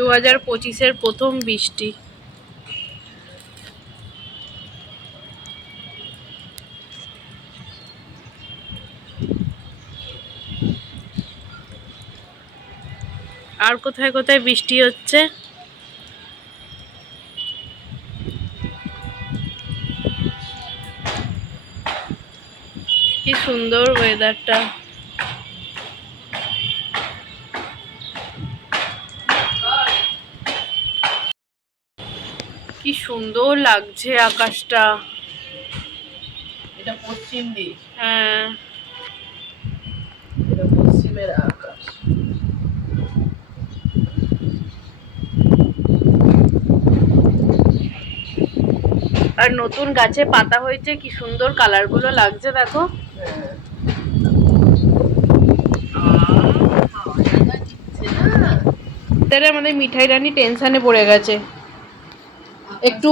2025-এর প্রথম বৃষ্টি। আর কোথায় কোথায় বৃষ্টি হচ্ছে? কি সুন্দর ওয়েদারটা। কি সুন্দর লাগছে আকাশটা। এটা পশ্চিম দিক। হ্যাঁ, এটা পশ্চিমের আকাশ। আর নতুন গাছে পাতা হয়েছে, কি সুন্দর কালার গুলো লাগছে দেখো। আমাদের মিঠাই রানী টেনশনে পড়ে গেছে। একটু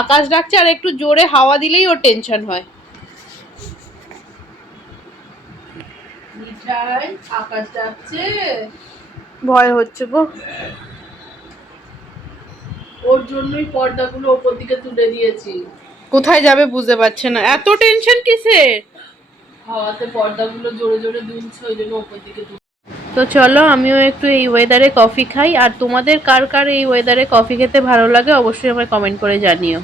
আকাশ ডাকছে আর একটু জোরে হাওয়া দিলেই ওর টেনশন হয়। মিঠাই আকাশ ডাকছে, ভয় হচ্ছে গো। ওর জন্যই পর্দাগুলো উপর দিকে তুলে দিয়েছি। কোথায় যাবে বুঝতে পারছে না, এত টেনশন কিসের? হাওয়াতে পর্দাগুলো জোরে জোরে দুলছে, ওই জন্য উপর দিকে তুলে। তো চলো আমিও একটু এই ওয়েদারে কফি খাই। আর তোমাদের কার কার এই ওয়েদারে কফি খেতে ভালো লাগে অবশ্যই আমায় কমেন্ট করে জানিও।